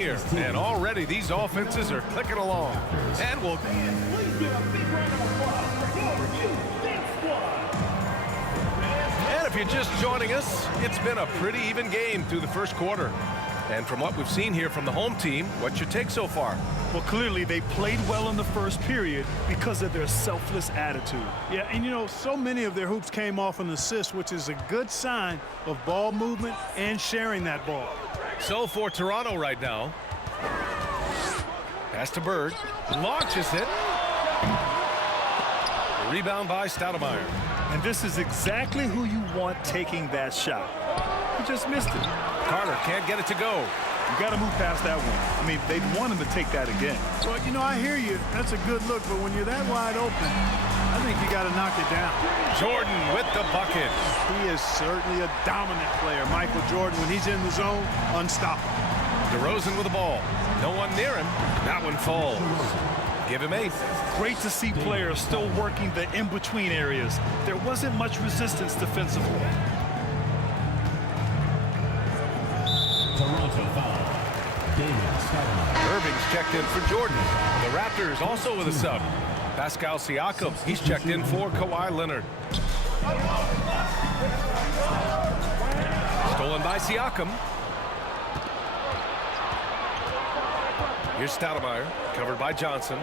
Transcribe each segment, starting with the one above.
here, and already these offenses are clicking along. And we'll... And if you're just joining us, it's been a pretty even game through the first quarter. And from what we've seen here from the home team, what's your take so far? Well, clearly they played well in the first period because of their selfless attitude. Yeah, and you know, so many of their hoops came off an assist, which is a good sign of ball movement and sharing that ball. So for Toronto right now, pass to Bird, launches it. Rebound by Stoudemire. And this is exactly who you want taking that shot. He just missed it. Carter can't get it to go. You got to move past that one. I mean, they want him to take that again. Well, you know, I hear you. That's a good look, but when you're that wide open, I think you got to knock it down. Jordan with the bucket. He is certainly a dominant player. Michael Jordan, when he's in the zone, unstoppable. DeRozan with the ball. No one near him. That one falls. Give him 8. Great to see players still working the in-between areas. There wasn't much resistance defensively. Toronto foul. Irving's checked in for Jordan. The Raptors also with a sub. Pascal Siakam, he's checked in for Kawhi Leonard. Stolen by Siakam. Here's Stoudemire, covered by Johnson.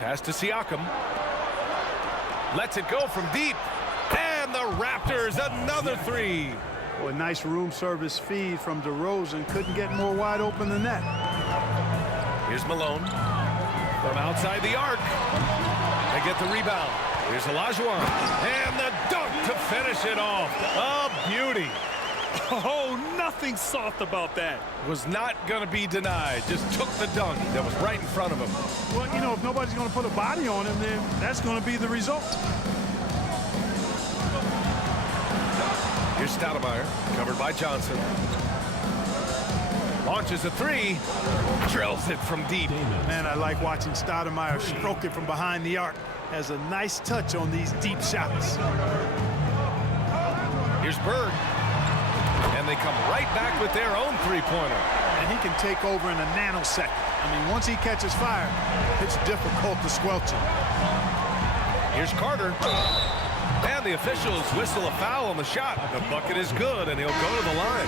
Pass to Siakam. Lets it go from deep. And the Raptors, another 3. Well, a nice room service feed from DeRozan. Couldn't get more wide open than that. Here's Malone from outside the arc. They get the rebound. Here's Olajuwon. And the dunk to finish it off. A beauty. Oh, nothing soft about that. Was not going to be denied. Just took the dunk that was right in front of him. Well, you know, if nobody's going to put a body on him, then that's going to be the result. Here's Stoudemire, covered by Johnson. Launches a 3. Drills it from deep. Man, I like watching Stoudemire stroke it from behind the arc. Has a nice touch on these deep shots. Here's Bird. And they come right back with their own three-pointer. And he can take over in a nanosecond. I mean, once he catches fire, it's difficult to squelch him. Here's Carter. And the officials whistle a foul on the shot. The bucket is good, and he'll go to the line.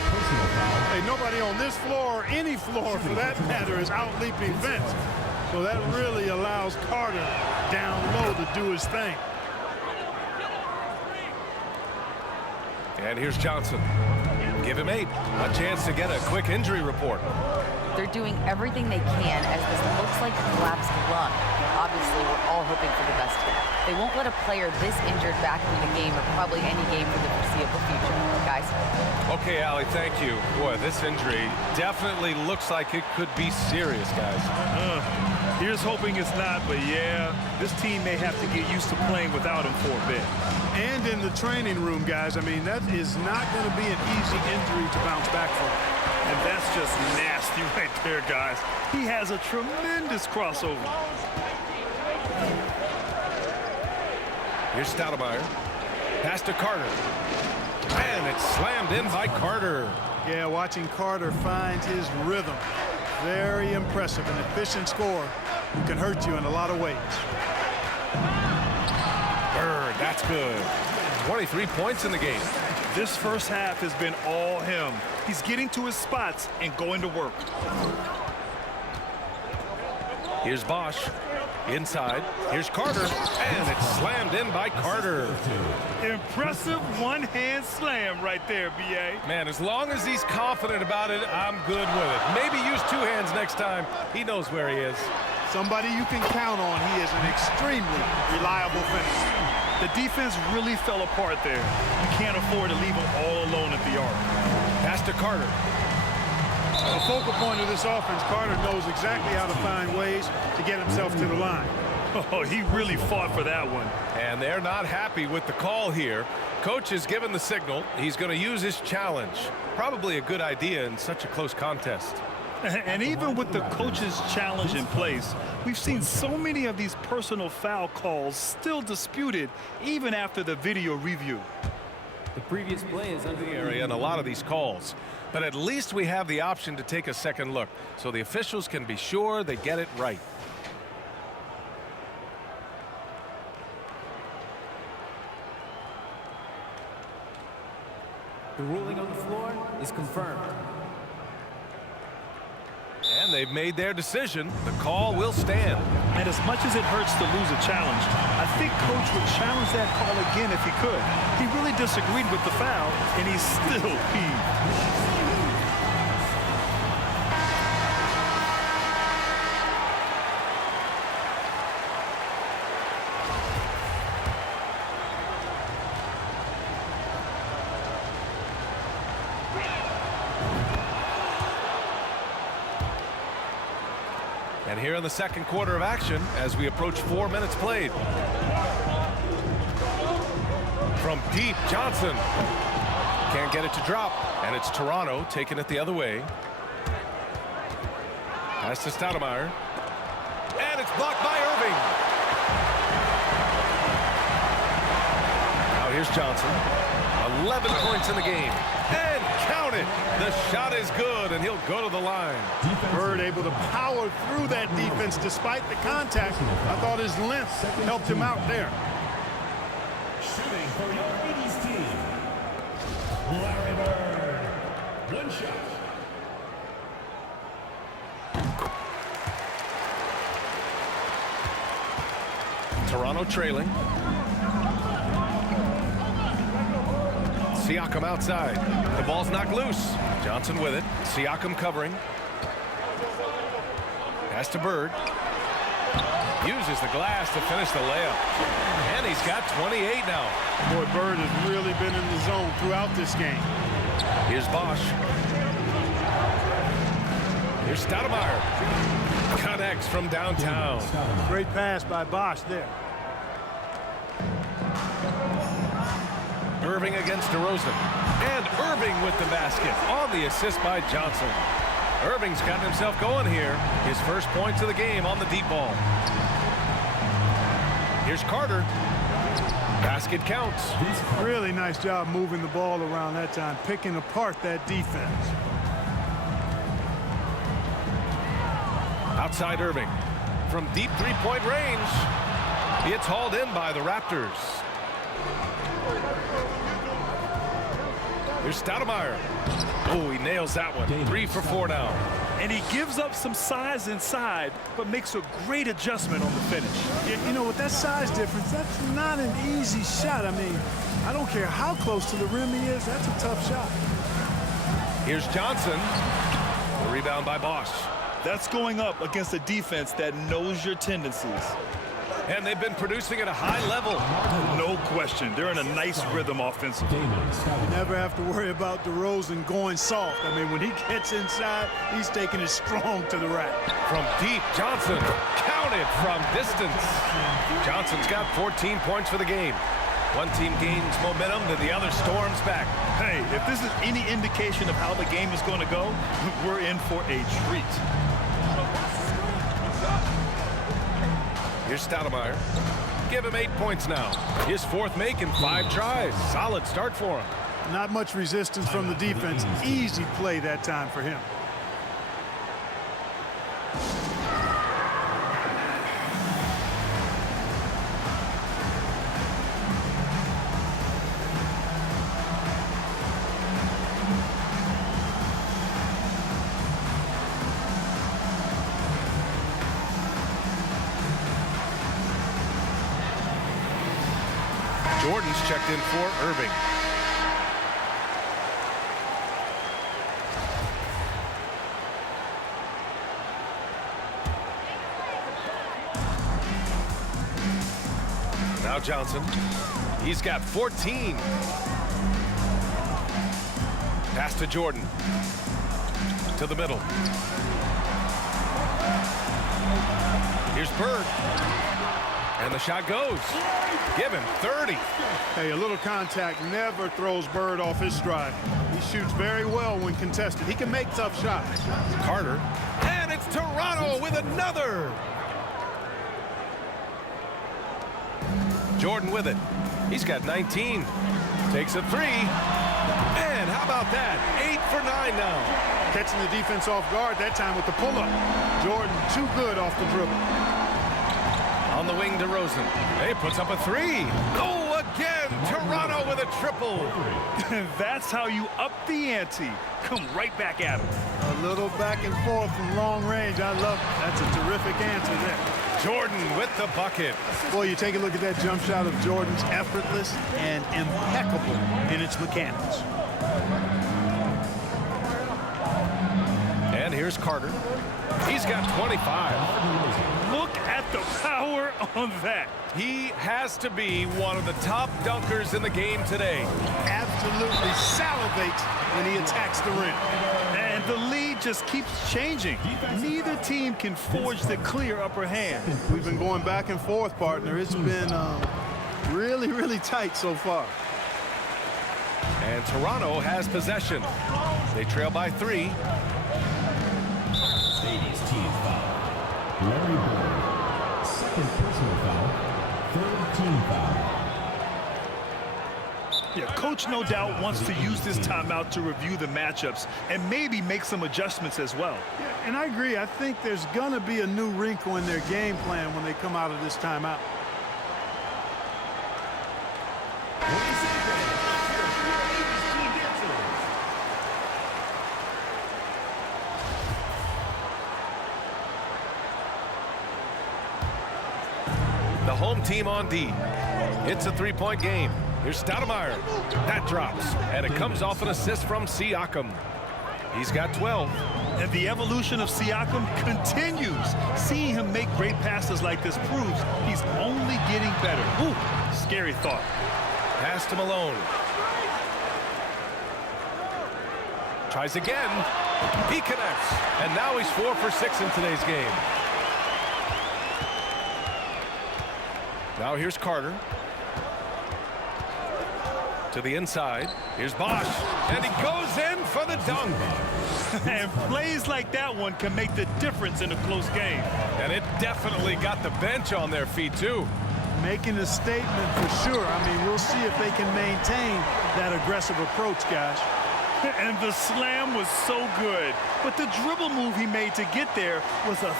Hey, nobody on this floor, or any floor for that matter, is out-leaping Vince. So that really allows Carter down low to do his thing. And here's Johnson. Give him 8. A chance to get a quick injury report. They're doing everything they can as this looks like a collapsed lung. Obviously, we're all hoping for the best here. They won't let a player this injured back into the game, or probably any game for the foreseeable future. Guys? Okay, Allie, thank you. Boy, this injury definitely looks like it could be serious, guys. Here's hoping it's not, but yeah, this team may have to get used to playing without him for a bit. And in the training room, guys, I mean, that is not going to be an easy injury to bounce back from. And that's just nasty right there, guys. He has a tremendous crossover. Here's Stoudemire. Pass to Carter. And it's slammed in by Carter. Yeah, watching Carter find his rhythm. Very impressive. An efficient scorer who can hurt you in a lot of ways. Bird, that's good. 23 points in the game. This first half has been all him. He's getting to his spots and going to work. Here's Bosch. Inside. Here's Carter. And it's slammed in by Carter. Impressive one-hand slam right there, B.A. Man, as long as he's confident about it, I'm good with it. Maybe use 2 hands next time. He knows where he is. Somebody you can count on. He is an extremely reliable finisher. The defense really fell apart there. You can't afford to leave him all alone at the arc. Pass to Carter. The focal point of this offense, Carter knows exactly how to find ways to get himself to the line. Oh, he really fought for that one. And they're not happy with the call here. Coach has given the signal. He's going to use his challenge. Probably a good idea in such a close contest. And even with the coach's challenge in place, we've seen so many of these personal foul calls still disputed even after the video review. The previous play is under the area in a lot of these calls. But at least we have the option to take a second look, so the officials can be sure they get it right. The ruling on the floor is confirmed. And they've made their decision. The call will stand. And as much as it hurts to lose a challenge, I think Coach would challenge that call again if he could. He really disagreed with the foul, and he's still peeved. And here in the second quarter of action as we approach 4 minutes played. From deep, Johnson. Can't get it to drop. And it's Toronto taking it the other way. Pass to Stoudemire. And it's blocked by Irving. Now here's Johnson. 11 points in the game. And count it. The shot is good, and he'll go to the line. Bird able to power through that defense despite the contact. I thought his length helped him out there. Shooting for your ladies team, Larry Bird. One shot. Toronto trailing. Siakam outside. The ball's knocked loose. Johnson with it. Siakam covering. Pass to Bird. Uses the glass to finish the layup. And he's got 28 now. Boy, Bird has really been in the zone throughout this game. Here's Bosch. Here's Stoudemire. Connects from downtown. Great pass by Bosch there. Irving against DeRozan. And Irving with the basket on the assist by Johnson. Irving's gotten himself going here. His first points of the game on the deep ball. Here's Carter. Basket counts. Really nice job moving the ball around that time, picking apart that defense. Outside Irving. From deep three-point range. It's hauled in by the Raptors. Here's Stoudemire. Oh, he nails that one. 3 for 4 now. And he gives up some size inside, but makes a great adjustment on the finish. You know, with that size difference, that's not an easy shot. I mean, I don't care how close to the rim he is. That's a tough shot. Here's Johnson. The rebound by Bosch. That's going up against a defense that knows your tendencies. And they've been producing at a high level. No question. They're in a nice rhythm offensively. You never have to worry about DeRozan going soft. I mean, when he gets inside, he's taking it strong to the rack. From deep, Johnson counted from distance. Johnson's got 14 points for the game. One team gains momentum, then the other storms back. Hey, if this is any indication of how the game is going to go, we're in for a treat. Here's Stoudemire. Give him 8 points now. His fourth make in 5 tries. Solid start for him. Not much resistance from the defense. Easy play that time for him. Jordan's checked in for Irving. Now Johnson. He's got 14. Pass to Jordan. To the middle. Here's Bird. And the shot goes. Give him 30. Hey, a little contact never throws Bird off his stride. He shoots very well when contested. He can make tough shots. Carter. And it's Toronto with another. Jordan with it. He's got 19. Takes a 3. And how about that? 8 for 9 now. Catching the defense off guard that time with the pull-up. Jordan too good off the dribble. On the wing to Rosen. He puts up a 3. Oh, again, Toronto with a triple. That's how you up the ante. Come right back at him. A little back and forth from long range. I love it. That's a terrific answer there. Jordan with the bucket. Boy, you take a look at that jump shot of Jordan's, effortless and impeccable in its mechanics. And here's Carter. He's got 25. Look at the power on that. He has to be one of the top dunkers in the game today. Absolutely salivates when he attacks the rim. And the lead just keeps changing. Neither team can forge the clear upper hand. We've been going back and forth, partner. It's been really, really tight so far. And Toronto has possession. They trail by 3. Ladies team foul. Larry Bird. Second personal foul. Third team foul. Yeah, coach no doubt wants to use this timeout to review the matchups and maybe make some adjustments as well. Yeah, and I agree. I think there's going to be a new wrinkle in their game plan when they come out of this timeout. The home team on D. It's a 3-point game. Here's Stoudemire. That drops, and it comes off an assist from Siakam. He's got 12. And the evolution of Siakam continues. Seeing him make great passes like this proves he's only getting better. Ooh, scary thought. Pass to Malone. Tries again. He connects. And now he's 4 for 6 in today's game. Now here's Carter. To the inside. Here's Bosch. And he goes in for the dunk. And plays like that one can make the difference in a close game. And it definitely got the bench on their feet, too. Making a statement for sure. I mean, we'll see if they can maintain that aggressive approach, guys. And the slam was so good. But the dribble move he made to get there was a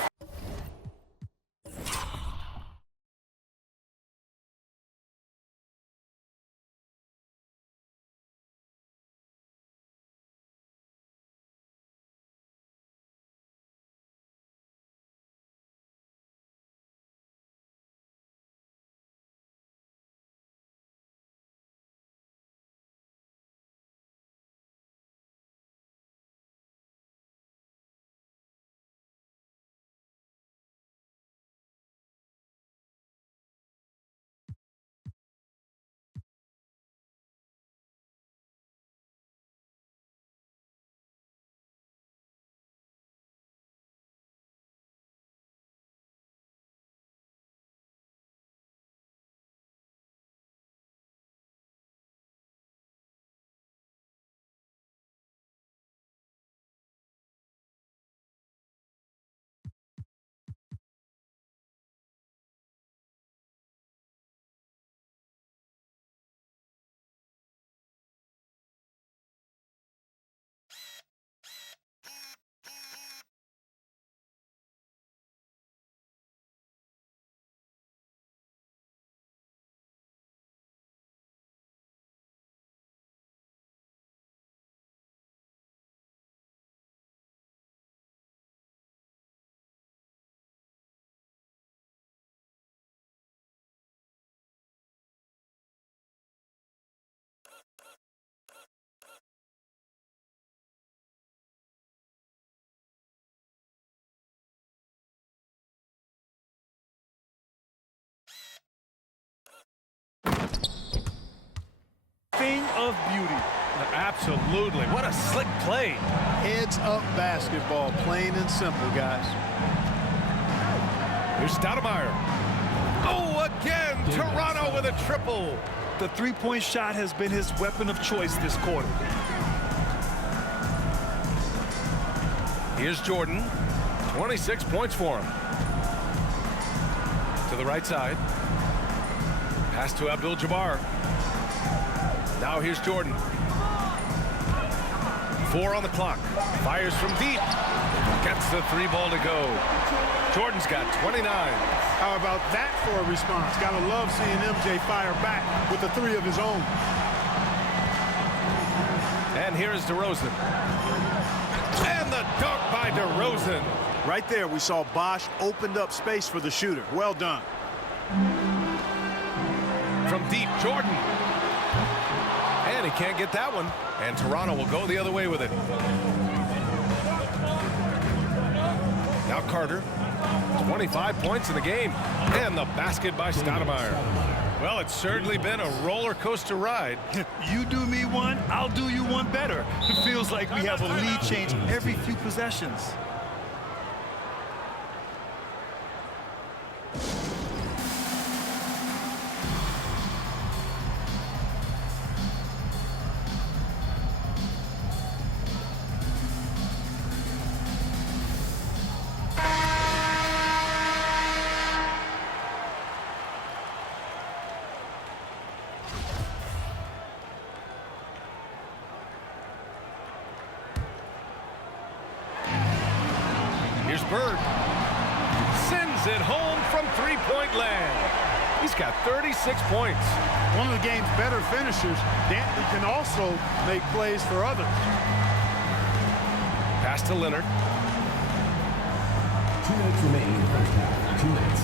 thing of beauty. Absolutely. What a slick play. Heads up basketball, plain and simple, guys. Here's Stoudemire. Oh, again, Toronto with a triple. The three-point shot has been his weapon of choice this quarter. Here's Jordan. 26 points for him. To the right side. Pass to Abdul-Jabbar. Now here's Jordan. 4 on the clock. Fires from deep. Gets the 3 ball to go. Jordan's got 29. How about that for a response? Gotta love seeing MJ fire back with the 3 of his own. And here's DeRozan. And the dunk by DeRozan. Right there, we saw Bosh opened up space for the shooter. Well done. From deep, Jordan. And he can't get that one. And Toronto will go the other way with it. Now Carter. 25 points in the game. And the basket by Stoudemire. Well, it's certainly been a roller coaster ride. You do me one, I'll do you one better. It feels like we have a lead change every few possessions. Here's Bird. Sends it home from three-point land. He's got 36 points. One of the game's better finishers. Dantley can also make plays for others. Pass to Leonard. 2 minutes remaining in the first half. 2 minutes.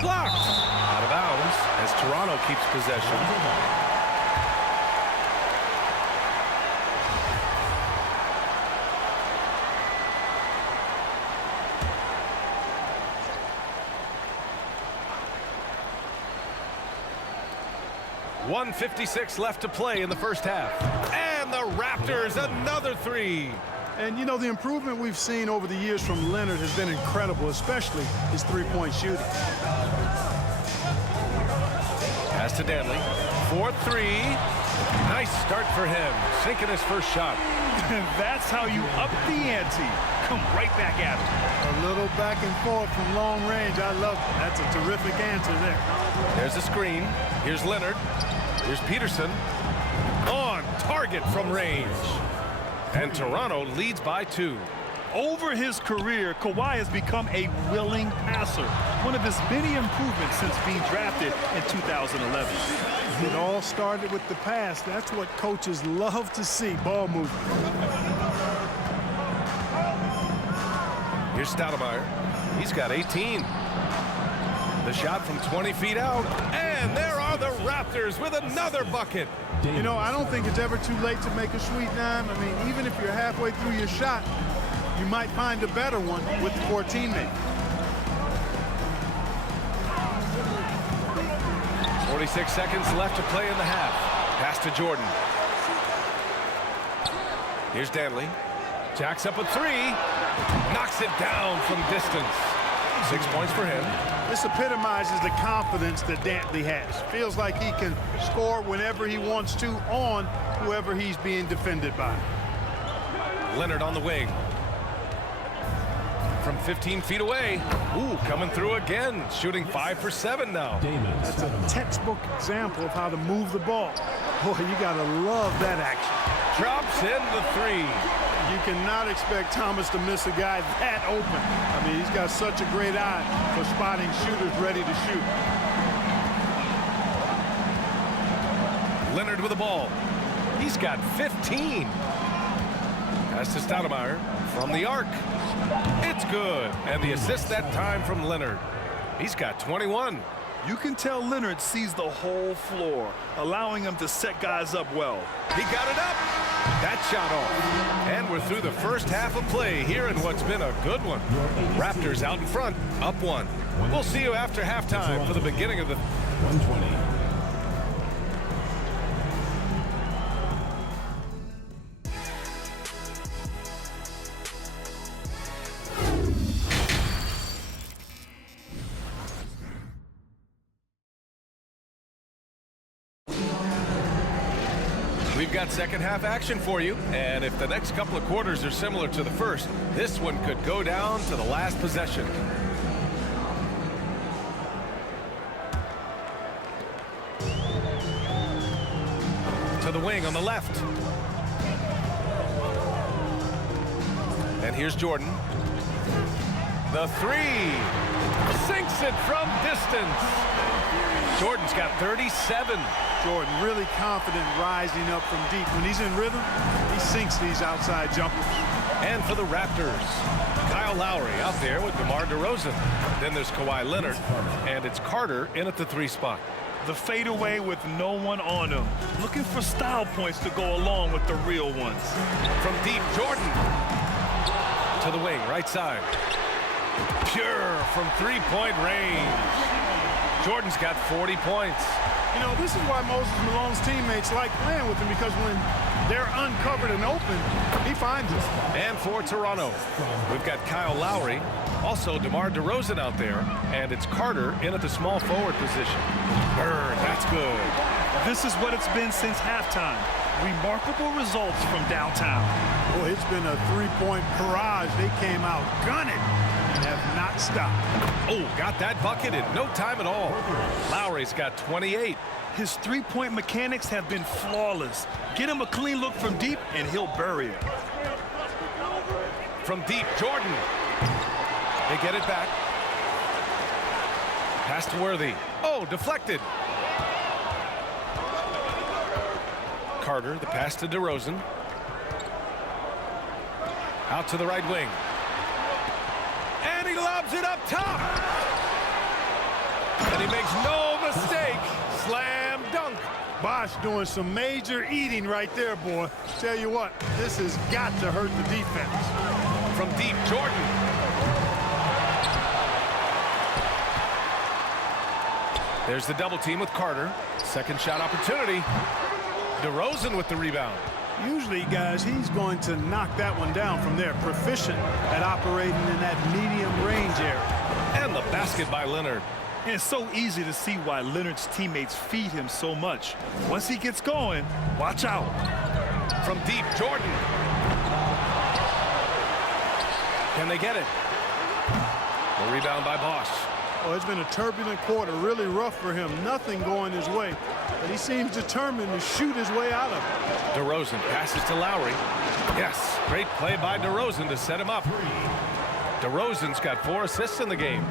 Blocked. Out of bounds as Toronto keeps possession. .156 left to play in the first half. And the Raptors, another 3. And, you know, the improvement we've seen over the years from Leonard has been incredible, especially his three-point shooting. Pass to Dantley. 4-3. Nice start for him. Sinking his first shot. And that's how you up the ante. Come right back at him. A little back and forth from long range. I love it. That's a terrific answer there. There's a screen. Here's Leonard. Here's Peterson. On target from range. And Toronto leads by 2. Over his career, Kawhi has become a willing passer. One of his many improvements since being drafted in 2011. It all started with the pass. That's what coaches love to see, ball movement. Here's Stoudemire. He's got 18. The shot from 20 feet out. And there are the Raptors with another bucket. You know, I don't think it's ever too late to make a sweet dime. I mean, even if you're halfway through your shot, you might find a better one with your teammate. 46 seconds left to play in the half. Pass to Jordan. Here's Dantley. Jacks up a 3. Knocks it down from distance. 6 points for him. This epitomizes the confidence that Dantley has. Feels like he can score whenever he wants to on whoever he's being defended by. Leonard on the wing. From 15 feet away. Ooh, coming through again. Shooting 5 for 7 now. That's a textbook example of how to move the ball. Boy, you gotta love that action. Drops in the 3. You cannot expect Thomas to miss a guy that open. I mean, he's got such a great eye for spotting shooters ready to shoot. Leonard with the ball. He's got 15. Pass to Stoudemire from the arc. It's good. And the assist that time from Leonard. He's got 21. You can tell Leonard sees the whole floor, allowing him to set guys up well. He got it up. That shot off. And we're through the first half of play here in what's been a good one. Raptors out in front, up 1. We'll see you after halftime for the beginning of the 120. We've got second half action for you, and if the next couple of quarters are similar to the first, this one could go down to the last possession. To the wing on the left. And here's Jordan. The three. Sinks it from distance. Jordan's got 37. Jordan really confident rising up from deep. When he's in rhythm, he sinks these outside jumpers. And for the Raptors, Kyle Lowry out there with DeMar DeRozan. Then there's Kawhi Leonard, and it's Carter in at the 3 spot. The fadeaway with no one on him. Looking for style points to go along with the real ones. From deep, Jordan. To the wing, right side. Pure from 3-point range. Jordan's got 40 points. You know, this is why Moses Malone's teammates like playing with him, because when they're uncovered and open, he finds us. And for Toronto, we've got Kyle Lowry, also DeMar DeRozan out there, and it's Carter in at the small forward position. Bird, that's good. This is what it's been since halftime. Remarkable results from downtown. Boy, it's been a 3-point barrage. They came out gunning and have not stopped. Oh, got that bucket in no time at all. Lowry's got 28. His three-point mechanics have been flawless. Get him a clean look from deep, and he'll bury it. From deep, Jordan. They get it back. Pass to Worthy. Oh, deflected. Carter, the pass to DeRozan. Out to the right wing. And he lobs it up top. And he makes no mistake. Slam dunk. Bosh doing some major eating right there, boy. Tell you what, this has got to hurt the defense. From deep, Jordan. There's the double team with Carter. Second shot opportunity. DeRozan with the rebound. Usually, guys, he's going to knock that one down from there. Proficient at operating in that medium range area. And the basket by Leonard. And it's so easy to see why Leonard's teammates feed him so much. Once he gets going, watch out. From deep, Jordan. Can they get it? The rebound by Bosh. Oh, it's been a turbulent quarter, really rough for him. Nothing going his way, but he seems determined to shoot his way out of it. DeRozan passes to Lowry. Yes, great play by DeRozan to set him up. DeRozan's got 4 assists in the game.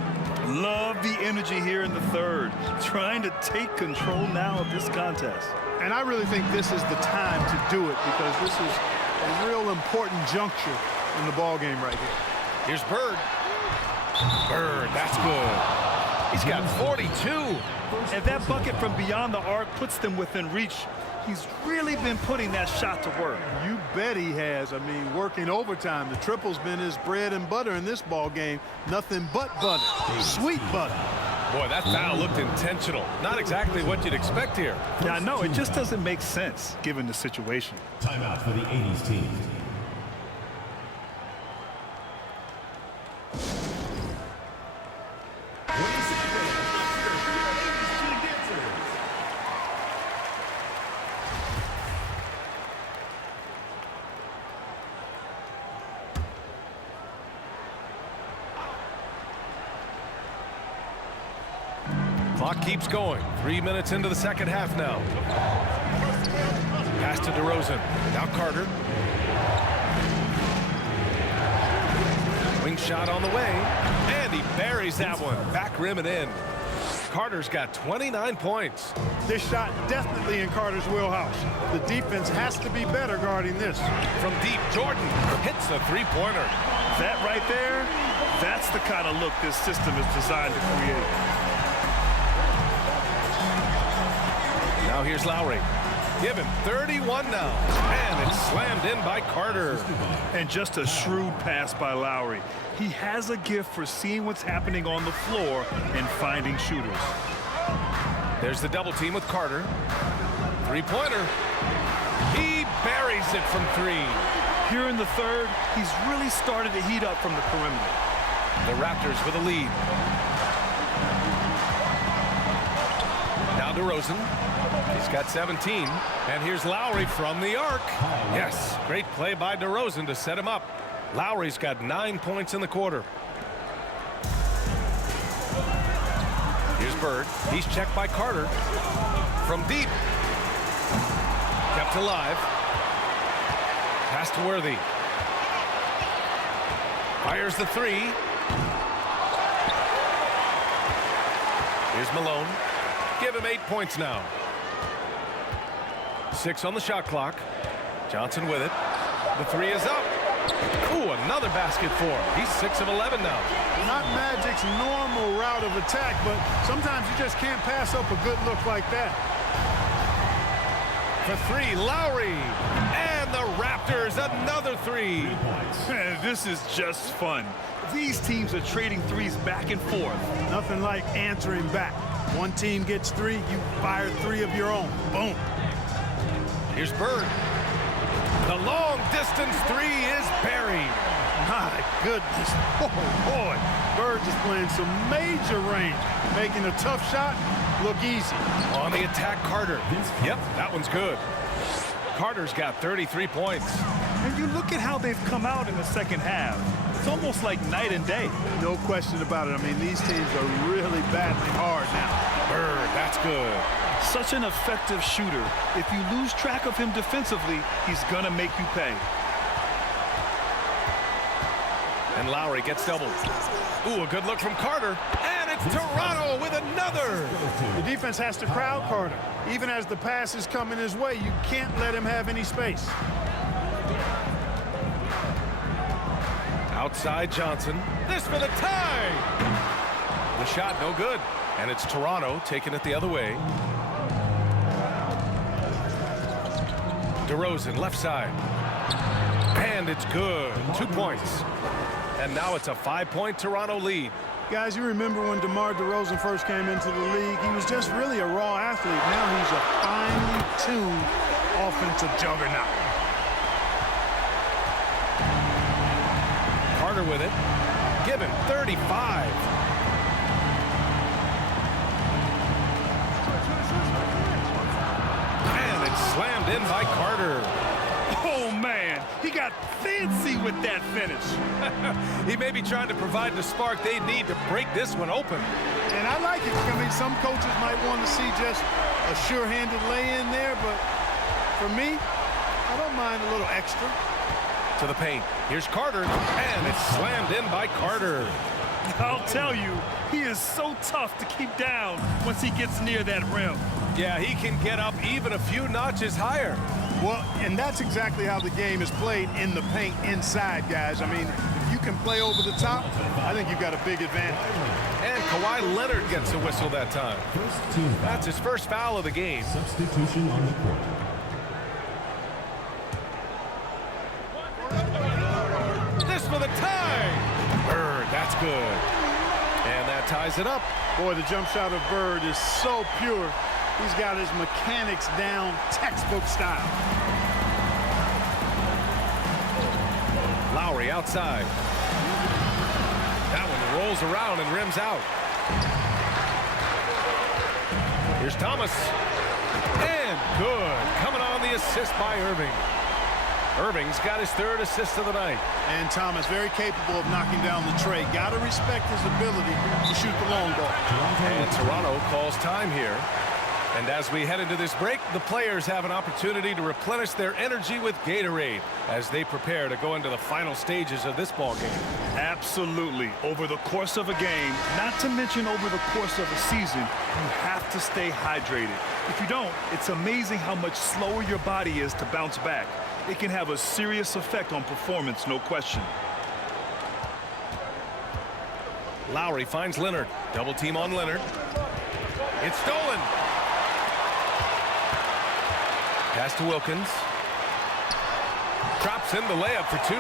Love the energy here in the third. Trying to take control now of this contest. And I really think this is the time to do it, because this is a real important juncture in the ball game right here. Here's Bird. Bird, that's good. He's got 42. And that bucket from beyond the arc puts them within reach. He's really been putting that shot to work. You bet he has. I mean, working overtime. The triple's been his bread and butter in this ball game. Nothing but butter. Sweet butter. Boy, that foul looked intentional. Not exactly what you'd expect here. Yeah, I know. It just doesn't make sense given the situation. Timeout for the 80s team. Clock keeps going. 3 minutes into the second half now. Pass to DeRozan. Now Carter. Wing shot on the way. And he buries that one. Back rim and in. Carter's got 29 points. This shot definitely in Carter's wheelhouse. The defense has to be better guarding this. From deep, Jordan hits the three-pointer. That right there, that's the kind of look this system is designed to create. Now here's Lowry. Give him 31 now. And it's slammed in by Carter. And just a shrewd pass by Lowry. He has a gift for seeing what's happening on the floor and finding shooters. There's the double team with Carter. Three-pointer. He buries it from 3. Here in the third, he's really started to heat up from the perimeter. The Raptors with a lead. Now DeRozan. He's got 17. And here's Lowry from the arc. Yes, great play by DeRozan to set him up. Lowry's got 9 points in the quarter. Here's Bird. He's checked by Carter. From deep. Kept alive. Pass to Worthy. Fires the three. Here's Malone. Give him 8 points now. 6 on the shot clock. Johnson with it. The three is up. Ooh, another basket for him. He's 6 of 11 now. Not Magic's normal route of attack, but sometimes you just can't pass up a good look like that. For three, Lowry. And the Raptors, another three. Man, this is just fun. These teams are trading threes back and forth. Nothing like answering back. One team gets three, you fire three of your own. Boom. Here's Bird. The long distance three is buried. My goodness. Oh, boy. Bird is playing some major range, making a tough shot look easy. On the attack, Carter. Yep, that one's good. Carter's got 33 points. And you look at how they've come out in the second half. It's almost like night and day. No question about it. I mean, these teams are really battling hard now. Bird, that's good. Such an effective shooter. If you lose track of him defensively, he's gonna make you pay. And Lowry gets doubled. Ooh, a good look from Carter. And it's Toronto with another. The defense has to crowd Carter. Even as the pass is coming his way, you can't let him have any space. Outside Johnson. This for the tie. The shot no good. And it's Toronto taking it the other way. DeRozan left side. And it's good. 2 points. And now it's a 5-point Toronto lead. Guys, you remember when DeMar DeRozan first came into the league? He was just really a raw athlete. Now he's a finely tuned offensive juggernaut. Carter with it. Give him 35. And it's slammed in by Carter. Oh, man, he got fancy with that finish. He may be trying to provide the spark they need to break this one open. And I like it. I mean, some coaches might want to see just a sure-handed lay-in there, but for me, I don't mind a little extra. To the paint. Here's Carter, and it's slammed in by Carter. I'll tell you, he is so tough to keep down once he gets near that rim. Yeah, he can get up even a few notches higher. Well, and that's exactly how the game is played in the paint inside, guys. I mean, if you can play over the top, I think you've got a big advantage. And Kawhi Leonard gets a whistle that time. First team foul. That's his first foul of the game. Substitution on the court. This for the tie. Bird, that's good. And that ties it up. Boy, the jump shot of Bird is so pure. He's got his mechanics down, textbook style. Lowry outside. That one rolls around and rims out. Here's Thomas. And good. Coming on the assist by Irving. Irving's got his third assist of the night. And Thomas, very capable of knocking down the tray. Got to respect his ability to shoot the long ball. And Toronto calls time here. And as we head into this break, the players have an opportunity to replenish their energy with Gatorade as they prepare to go into the final stages of this ball game. Absolutely. Over the course of a game, not to mention over the course of a season, you have to stay hydrated. If you don't, it's amazing how much slower your body is to bounce back. It can have a serious effect on performance, no question. Lowry finds Leonard. Double team on Leonard. It's stolen. Pass to Wilkins. Drops in the layup for two.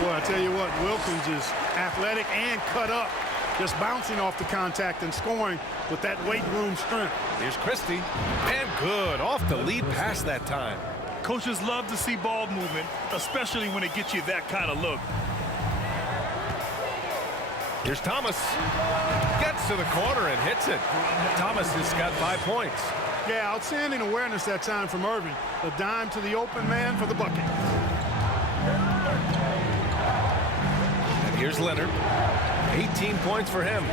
Boy, I tell you what, Wilkins is athletic and cut up. Just bouncing off the contact and scoring with that weight room strength. Here's Christie. And good. Off the lead pass that time. Coaches love to see ball movement, especially when it gets you that kind of look. Here's Thomas. Gets to the corner and hits it. Thomas has got 5 points. Yeah, outstanding awareness that time from Irving. A dime to the open man for the bucket. And here's Leonard. 18 points for him.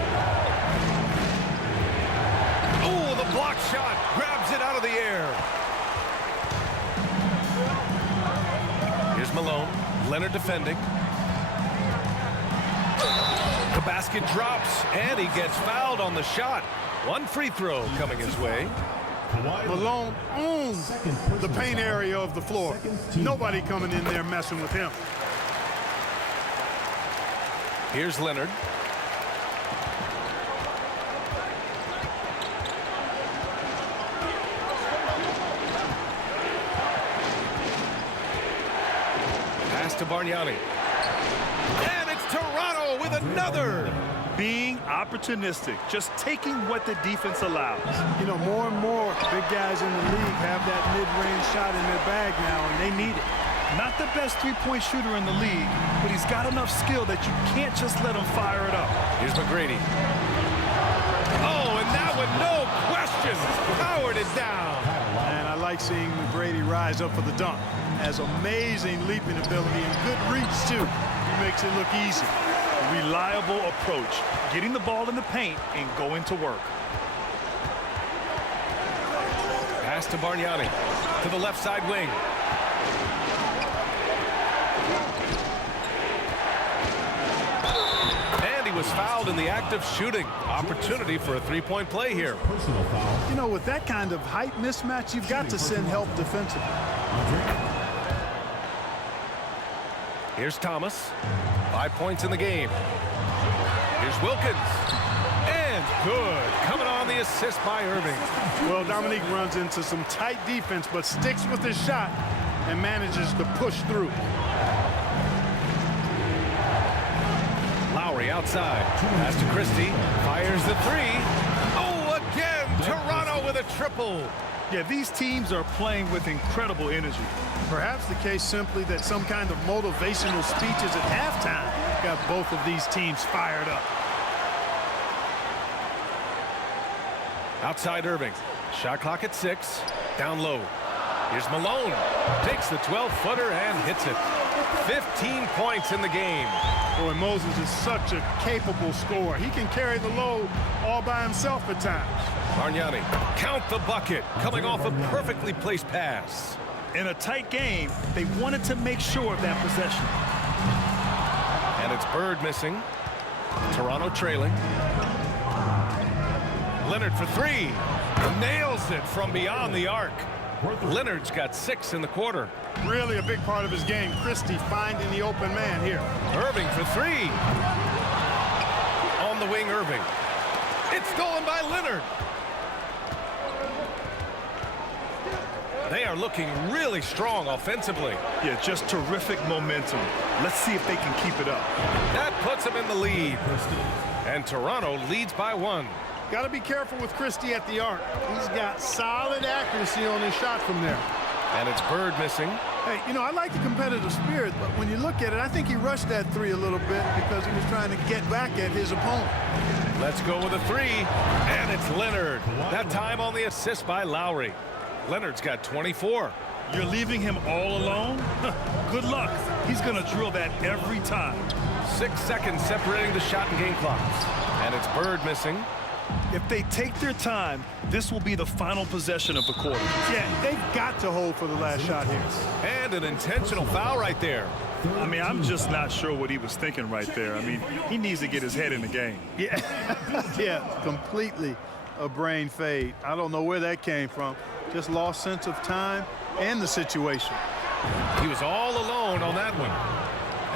Oh, the block shot. Grabs it out of the air. Here's Malone. Leonard defending. basket drops, and he gets fouled on the shot. One free throw coming his way. Malone owns the paint area of the floor. Nobody coming in there messing with him. Here's Leonard. Pass to Bargnani. And it's Toronto with another. Being opportunistic, just taking what the defense allows. You know, more and more big guys in the league have that mid-range shot in their bag now, and they need it. Not the best three-point shooter in the league, but he's got enough skill that you can't just let him fire it up. Here's McGrady. Oh, and that one, no question, powered it down. And I like seeing McGrady rise up for the dunk. Has amazing leaping ability and good reach, too. He makes it look easy. Reliable approach, getting the ball in the paint and going to work. Pass to Bargnani, to the left side wing. And he was fouled in the act of shooting. Opportunity for a three-point play here. Personal foul. You know, with that kind of height mismatch, you've got to send help defensively. Here's Thomas. 5 points in the game. Here's Wilkins. And good. Coming on the assist by Irving. Well, Dominique runs into some tight defense, but sticks with his shot and manages to push through. Lowry outside. Pass to Christie. Fires the three. Oh, again. Toronto with a triple. Yeah, these teams are playing with incredible energy. Perhaps the case simply that some kind of motivational speeches at halftime got both of these teams fired up. Outside Irving. Shot clock at 6. Down low. Here's Malone. Takes the 12-footer and hits it. 15 points in the game. Boy, Moses is such a capable scorer. He can carry the load all by himself at times. Bargnani, count the bucket, coming off a perfectly placed pass. In a tight game, they wanted to make sure of that possession. And it's Bird missing. Toronto trailing. Leonard for three. Nails it from beyond the arc. Leonard's got 6 in the quarter. Really a big part of his game. Christie finding the open man here. Irving for three. On the wing, Irving. It's stolen by Leonard. They are looking really strong offensively. Yeah, just terrific momentum. Let's see if they can keep it up. That puts them in the lead. And Toronto leads by 1. Got to be careful with Christie at the arc. He's got solid accuracy on his shot from there. And it's Bird missing. Hey, you know, I like the competitive spirit, but when you look at it, I think he rushed that three a little bit because he was trying to get back at his opponent. Let's go with a three. And it's Leonard. That time on the assist by Lowry. Leonard's got 24. You're leaving him all alone? Good luck. He's going to drill that every time. 6 seconds separating the shot and game clocks. And it's Bird missing. If they take their time, this will be the final possession of the quarter. Yeah, they've got to hold for the last shot here. And an intentional foul right there. I mean, I'm just not sure what he was thinking right there. I mean, he needs to get his head in the game. Yeah, yeah, completely a brain fade. I don't know where that came from. Just lost sense of time and the situation. He was all alone on that one.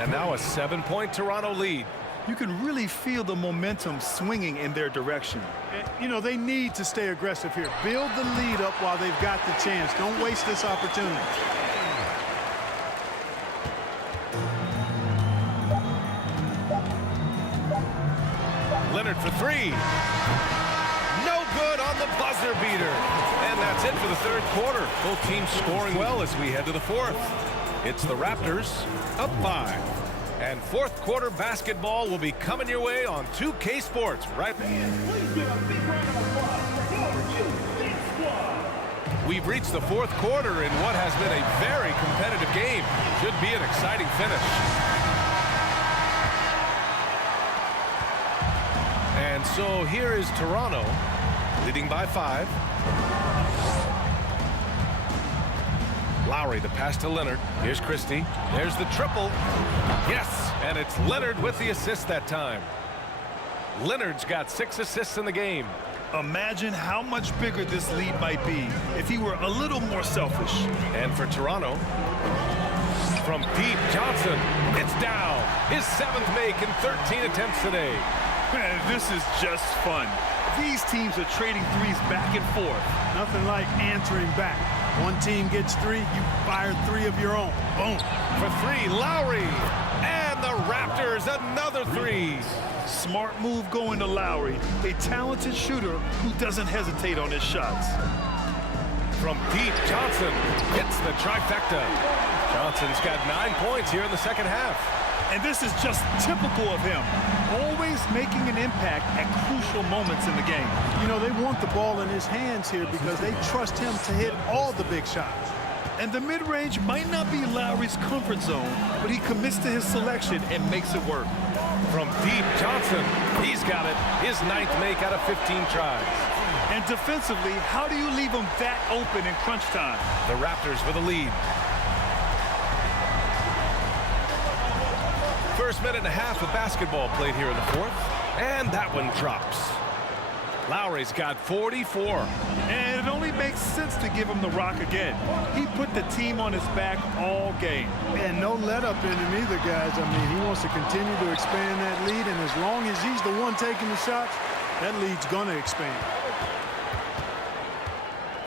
And now a 7-point Toronto lead. You can really feel the momentum swinging in their direction. And, you know, they need to stay aggressive here. Build the lead up while they've got the chance. Don't waste this opportunity. Leonard for three. No good on the buzzer beater. And that's it for the third quarter. Both teams scoring well as we head to the fourth. It's the Raptors up 5. And fourth quarter basketball will be coming your way on 2K Sports right now. We've reached the fourth quarter in what has been a very competitive game. Should be an exciting finish. And so here is Toronto leading by 5. Lowry, the pass to Leonard. Here's Christie. There's the triple. Yes, and it's Leonard with the assist that time. Leonard's got 6 assists in the game. Imagine how much bigger this lead might be if he were a little more selfish. And for Toronto, from deep, Johnson, it's down. His 7th make in 13 attempts today. Man, this is just fun. These teams are trading threes back and forth. Nothing like answering back. One team gets 3, you fire 3 of your own. Boom. For 3, Lowry. And the Raptors, another 3. Smart move going to Lowry, a talented shooter who doesn't hesitate on his shots. From deep, Johnson gets the trifecta. Johnson's got 9 points here in the second half. And this is just typical of him, always making an impact at crucial moments in the game. You know, they want the ball in his hands here because they trust him to hit all the big shots. And the mid-range might not be Lowry's comfort zone, but he commits to his selection and makes it work. From deep, Johnson, he's got it. His 9th make out of 15 tries. And defensively, how do you leave him that open in crunch time? The Raptors with a lead. First minute and a half of basketball played here in the 4th. And that one drops. Lowry's got 44. And it only makes sense to give him the rock again. He put the team on his back all game. And no let up in him either, guys. I mean, he wants to continue to expand that lead, and as long as he's the one taking the shots, that lead's gonna expand.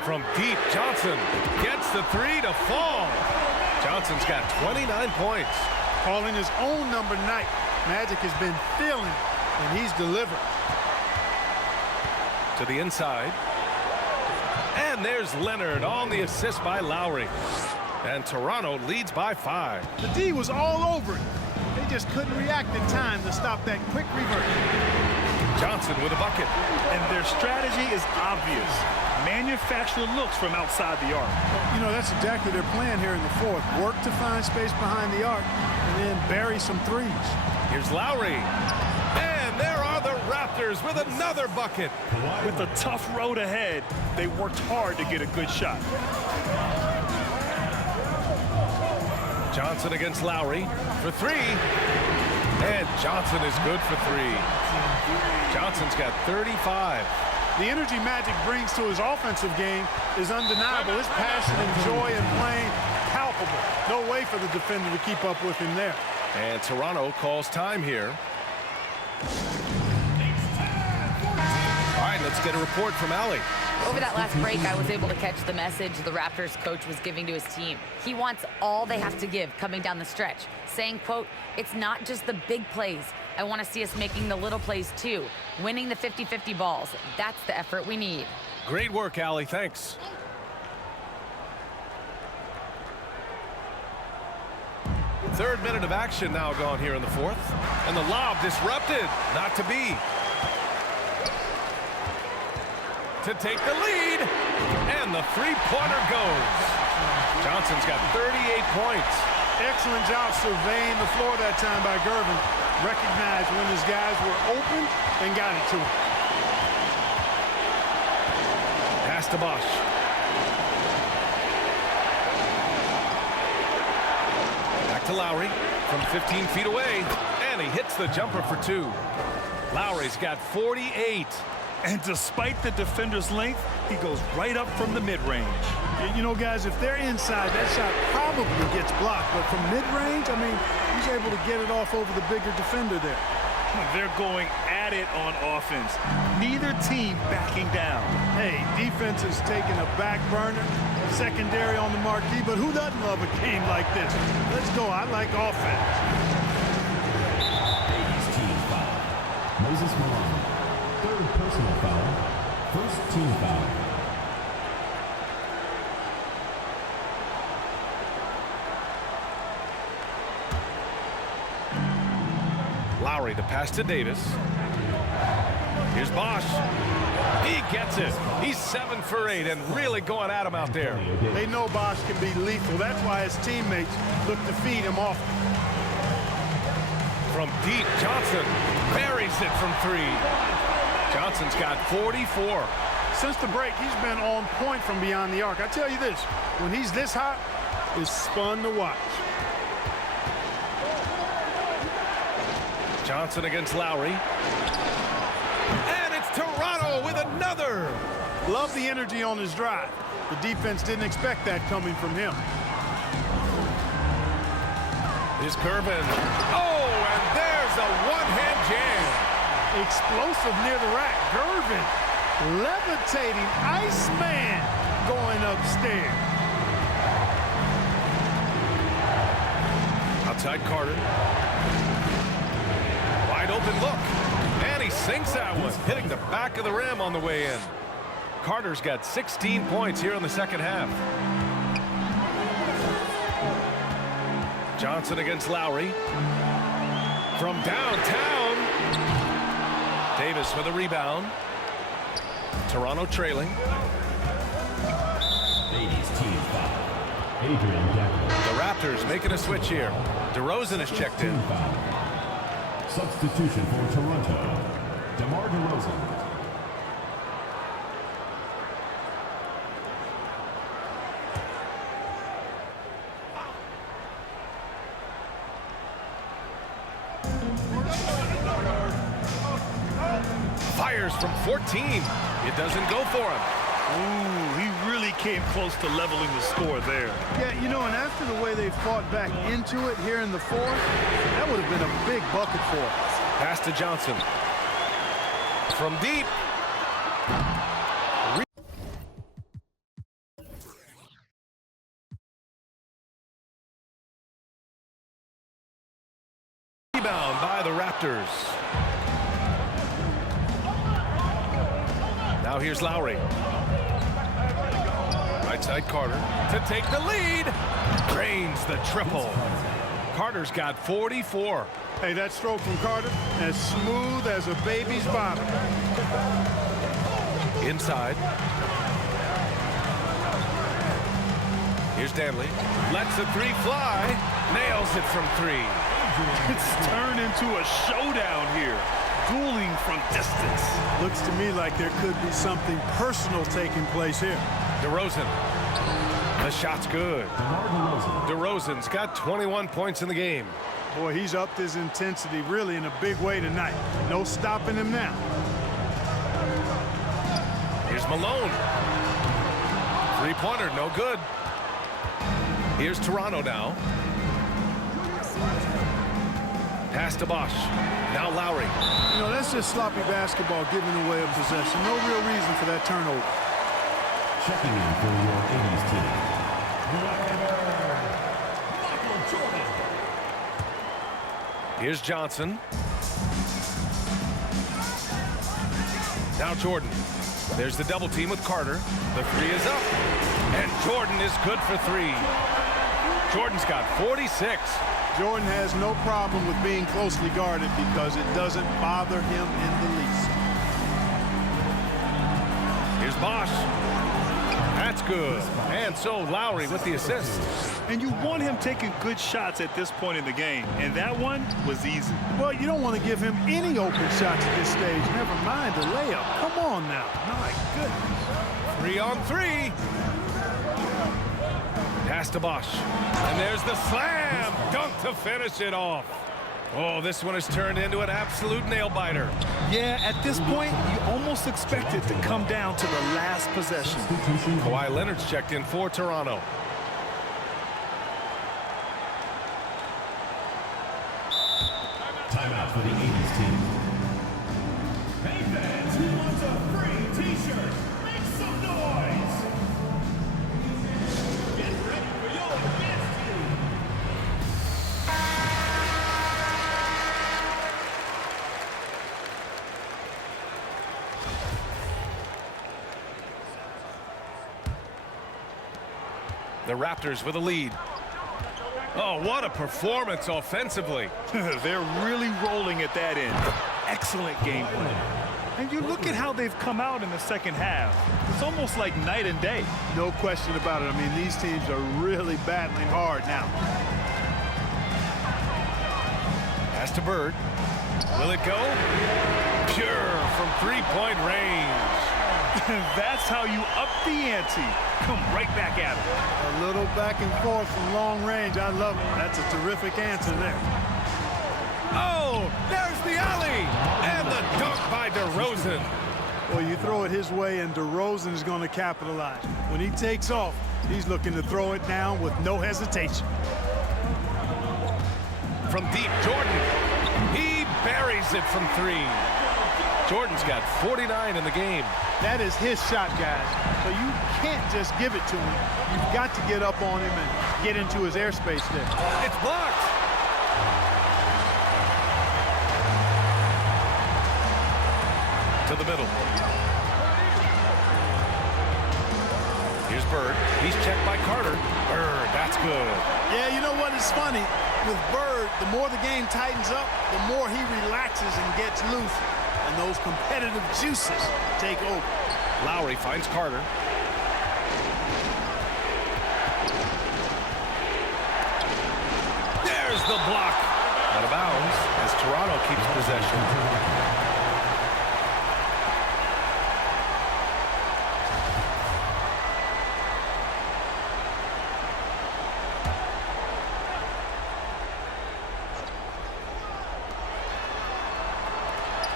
From deep, Johnson gets the 3 to fall. Johnson's got 29 points. Calling his own number night. Magic has been feeling it, and he's delivered. To the inside. And there's Leonard on the assist by Lowry. And Toronto leads by 5. The D was all over it. They just couldn't react in time to stop that quick reverse. Johnson with a bucket. And their strategy is obvious. Manufacture looks from outside the arc. You know, that's exactly their plan here in the 4th. Work to find space behind the arc and then bury some threes. Here's Lowry. And there are the Raptors with another bucket. With a tough road ahead, they worked hard to get a good shot. Johnson against Lowry for 3. And Johnson is good for 3. Johnson's got 35. The energy Magic brings to his offensive game is undeniable. His passion and joy in playing, palpable. No way for the defender to keep up with him there. And Toronto calls time here. All right, let's get a report from Allie. Over that last break, I was able to catch the message the Raptors coach was giving to his team. He wants all they have to give coming down the stretch, saying, quote, "It's not just the big plays. I want to see us making the little plays too, winning the 50-50 balls. That's the effort we need." Great work, Allie. Thanks. Third minute of action now gone here in the 4th. And the lob disrupted. Not to be. To take the lead. And the three-pointer goes. Johnson's got 38 points. Excellent job surveying the floor that time by Gervin. Recognized when his guys were open and got it to him. Pass to Bosch. Back to Lowry from 15 feet away. And he hits the jumper for 2. Lowry's got 48. And despite the defender's length, he goes right up from the mid-range. You know, guys, if they're inside, that shot probably gets blocked. But from mid-range, I mean, he's able to get it off over the bigger defender there. They're going at it on offense. Neither team backing down. Hey, defense is taking a back burner, secondary on the marquee, but who doesn't love a game like this? Let's go. I like offense. Team foul. Moses Malone. Third personal foul. First team foul. Lowry, the pass to Davis. Here's Bosch. He gets it. He's 7 for 8 and really going at him out there. They know Bosch can be lethal. That's why his teammates look to feed him off. From deep, Johnson buries it from 3. Johnson's got 44. Since the break, he's been on point from beyond the arc. I tell you this, when he's this hot, it's fun to watch. Johnson against Lowry. And it's Toronto with another. Love the energy on his drive. The defense didn't expect that coming from him. Here's Gervin. Oh, and there's a one-hand jam. Explosive near the rack. Gervin, levitating Iceman going upstairs. Outside Carter. Wide open look. And he sinks that one, hitting the back of the rim on the way in. Carter's got 16 points here in the second half. Johnson against Lowry. From downtown. Davis with a rebound. Toronto trailing. Ladies team foul. Adrian Decker. The Raptors making a switch here. DeRozan is checked in. Team foul. Substitution for Toronto. DeMar DeRozan. Fires from 14. It doesn't go for him. Ooh, he really came close to leveling the score there. Yeah, you know, and after the way they fought back into it here in the fourth, that would have been a big bucket for us. Pass to Johnson. From deep. Rebound by the Raptors. Now here's Lowry. Right side Carter to take the lead. Drains the triple. Carter's got 44. Hey, that stroke from Carter, as smooth as a baby's bottom. Inside. Here's Danley. Lets the three fly. Nails it from three. It's turned into a showdown here. Dueling from distance. Looks to me like there could be something personal taking place here. DeRozan. The shot's good. DeMar DeRozan. DeRozan's got 21 points in the game. Boy, he's upped his intensity really in a big way tonight. No stopping him now. Here's Malone. Three-pointer, no good. Here's Toronto now. Pass to Bosch. Now Lowry. You know, that's just sloppy basketball giving away a possession. No real reason for that turnover. Checking in for your 80s team. Michael Jordan. Here's Johnson. Now Jordan. There's the double team with Carter. The three is up. And Jordan is good for three. Jordan's got 46. Jordan has no problem with being closely guarded because it doesn't bother him in the least. Here's Bosch. That's good. And so Lowry with the assist. And you want him taking good shots at this point in the game. And that one was easy. Well, you don't want to give him any open shots at this stage. Never mind the layup. Come on now. My goodness. 3 on 3. Pass to Bosch. And there's the slam. Dunk to finish it off. Oh, this one has turned into an absolute nail-biter. Yeah, at this point, you almost expect it to come down to the last possession. Kawhi Leonard's checked in for Toronto. Timeout for the 80s team. Hey fans, who wants a free t-shirt? Make some noise! Get ready for your dance team! The Raptors with a lead. Oh, what a performance offensively. They're really rolling at that end. Excellent game plan. And you look at how they've come out in the second half. It's almost like night and day. No question about it. I mean, these teams are really battling hard now. Pass to Bird. Will it go? Pure from three-point range. That's how you up the ante. Come right back at it. A little back and forth from long range. I love it. That's a terrific answer there. Oh, there's the alley. And the dunk by DeRozan. throw it his way, and DeRozan is going to capitalize. When he takes off, he's looking to throw it down with no hesitation. From deep, Jordan. He buries it from 3. Jordan's got 49 in the game. That is his shot, guys. So you can't just give it to him. You've got to get up on him and get into his airspace there. It's blocked. To the middle. Here's Bird. He's checked by Carter. Bird, that's good. Yeah, you know what is funny? With Bird, the more the game tightens up, the more he relaxes and gets loose. And those competitive juices take over. Lowry finds Carter. There's the block. Out of bounds as Toronto keeps possession.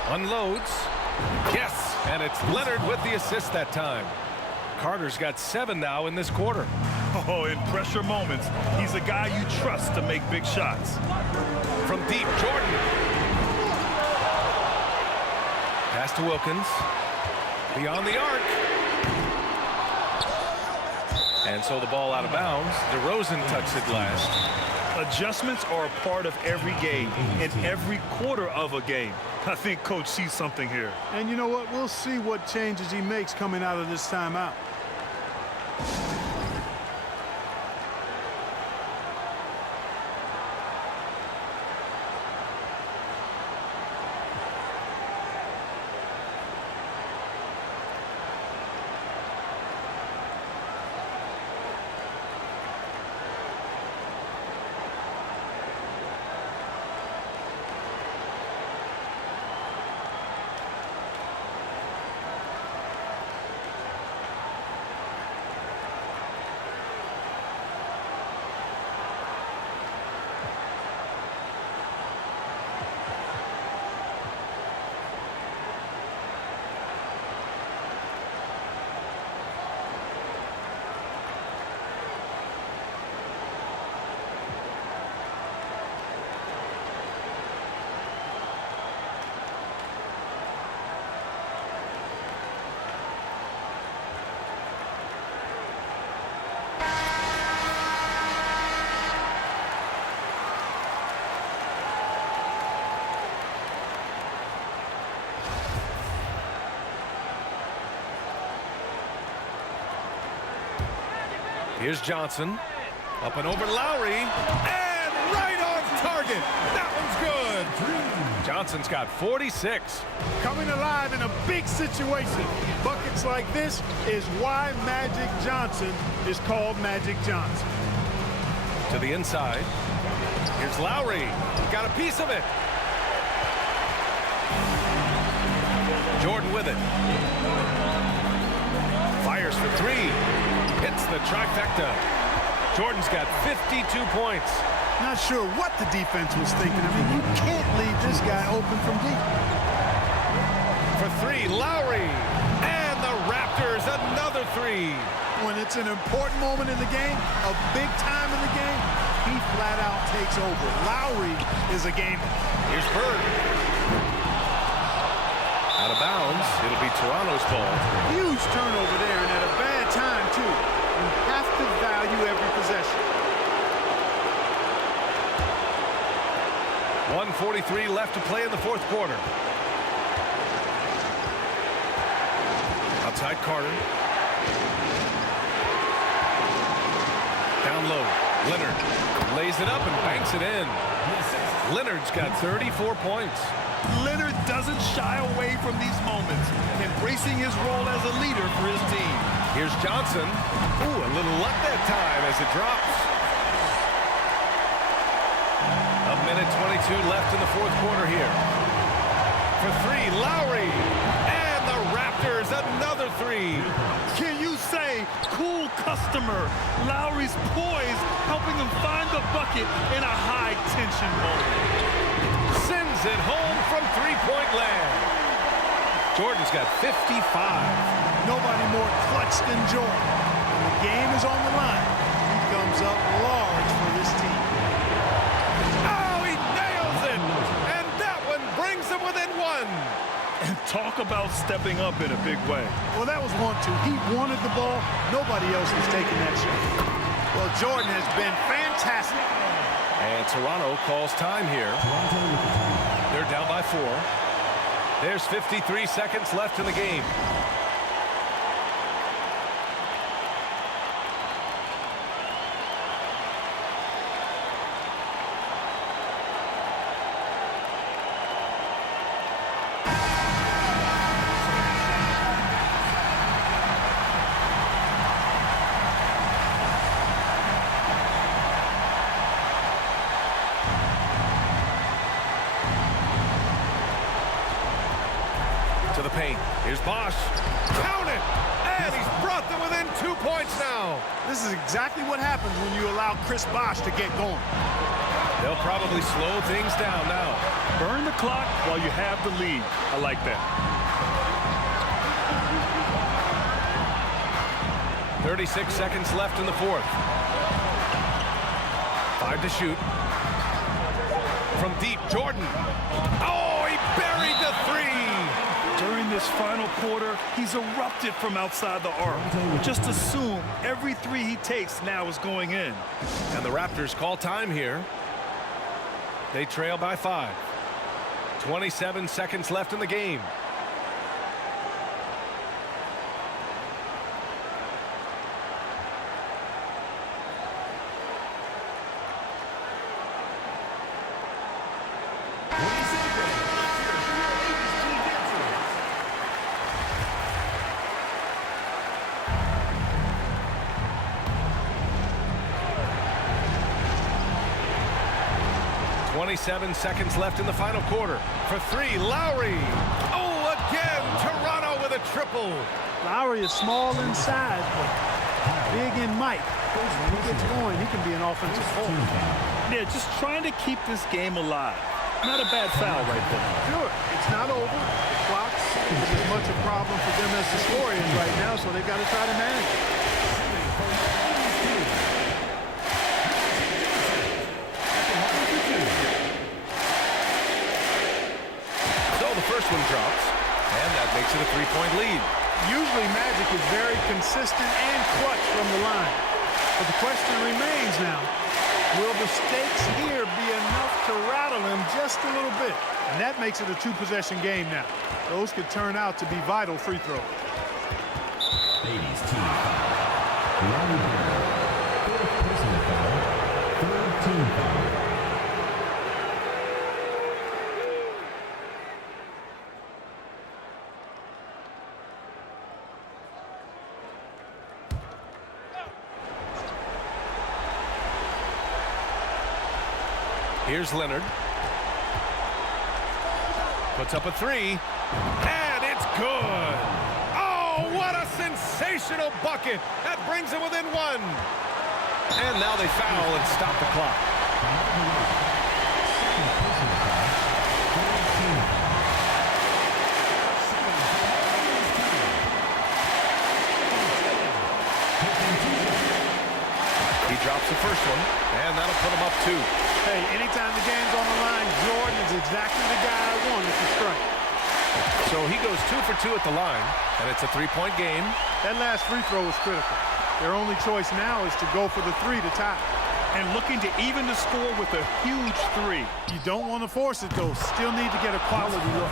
Unloads. Yes, and it's Leonard with the assist that time. Carter's got 7 now in this quarter. Oh, in pressure moments, he's a guy you trust to make big shots. From deep, Jordan. Pass to Wilkins. Beyond the arc. And so the ball out of bounds. DeRozan tucks it last. Adjustments are a part of every game, in every quarter of a game. I think Coach sees something here. And you know what? We'll see what changes he makes coming out of this timeout. Here's Johnson. Up and over Lowry. And right on target. That one's good. Johnson's got 46. Coming alive in a big situation. Buckets like this is why Magic Johnson is called Magic Johnson. To the inside. Here's Lowry. Got a piece of it. Jordan with it. Fires for 3. Hits the trifecta. Jordan's got 52 points. Not sure what the defense was thinking. I mean, you can't leave this guy open from deep. For 3, Lowry. And the Raptors, another 3. When it's an important moment in the game, a big time in the game, he flat out takes over. Lowry is a gamer. Here's Bird. Out of bounds. It'll be Toronto's ball. Huge turnover there, and at a bad time, too. You have to value every possession. 1:43 left to play in the fourth quarter. Outside Carter. Down low. Leonard lays it up and banks it in. Leonard's got 34 points. Leonard doesn't shy away from these moments, embracing his role as a leader for his team. Here's Johnson. Ooh, a little luck that time as it drops. A minute 22 left in the fourth quarter here. For 3, Lowry. And the Raptors, another 3. Can you say, cool customer? Lowry's poise, helping him find the bucket in a high-tension moment. Sends it home from three-point land. Jordan's got 55. Nobody more clutch than Jordan. When the game is on the line, he comes up large for his team. Oh, he nails it! And that one brings him within one. And talk about stepping up in a big way. Well, that was 1-2. He wanted the ball. Nobody else was taking that shot. Well, Jordan has been fantastic. And Toronto calls time here. They're down by 4. There's 53 seconds left in the game. To the paint. Here's Bosch. Count it! And he's brought them within 2 points now. This is exactly what happens when you allow Chris Bosch to get going. They'll probably slow things down now. Burn the clock while you have the lead. I like that. 36 seconds left in the 4th. 5 to shoot. From deep, Jordan. Oh, he buried the 3. During this final quarter, he's erupted from outside the arc. Just assume every 3 he takes now is going in. And the Raptors call time here. They trail by 5. 27 seconds left in the game. Seven seconds left in the final quarter. For 3, Lowry. Oh, again, Toronto with a triple. Lowry is small inside, but big in might. When he gets going, he can be an offensive force. Yeah, just trying to keep this game alive. Not a bad foul right there. Sure, it's not over. The clock is as much a problem for them as the score is right now, so they've got to try to manage it. First one drops, and that makes it a 3-point lead. Usually Magic is very consistent and clutch from the line. But the question remains now, will the stakes here be enough to rattle him just a little bit? And that makes it a 2-possession game now. Those could turn out to be vital free throws. Ladies team foul. Larry Bird. 4th personal foul. 3rd team foul. Here's Leonard. Puts up a 3. And it's good. Oh, what a sensational bucket. That brings him within 1. And now they foul and stop the clock. He drops the first one, and that'll put him up 2. Hey, anytime the game's on the line, Jordan is exactly the guy I wanted to strike. So he goes 2 for 2 at the line, and it's a 3-point game. That last free throw was critical. Their only choice now is to go for the 3 to tie. And looking to even the score with a huge 3. You don't want to force it, though. Still need to get a quality look.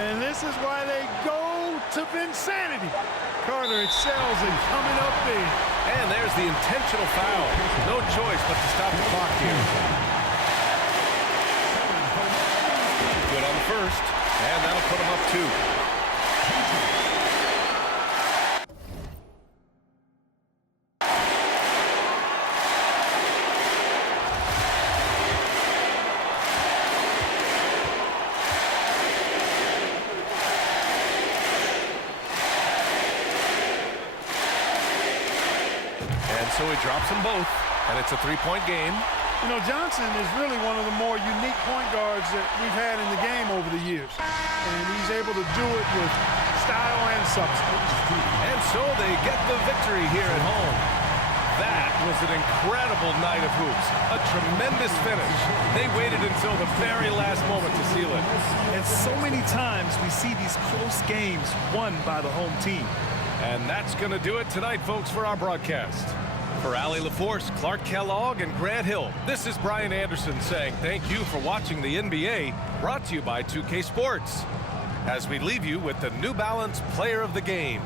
And this is why they go to Vinsanity. Carter excels in coming up big. And there's the intentional foul. No choice but to stop the clock here. Good on the first, and that'll put him up 2. So he drops them both, and it's a 3-point game. You know, Johnson is really one of the more unique point guards that we've had in the game over the years. and he's able to do it with style and substance. And so they get the victory here at home. That was an incredible night of hoops. A tremendous finish. They waited until the very last moment to seal it. And so many times we see these close games won by the home team. And that's going to do it tonight, folks, for our broadcast. For Allie LaForce, Clark Kellogg, and Grant Hill, this is Brian Anderson saying thank you for watching the NBA, brought to you by 2K Sports. As we leave you with the New Balance Player of the Game.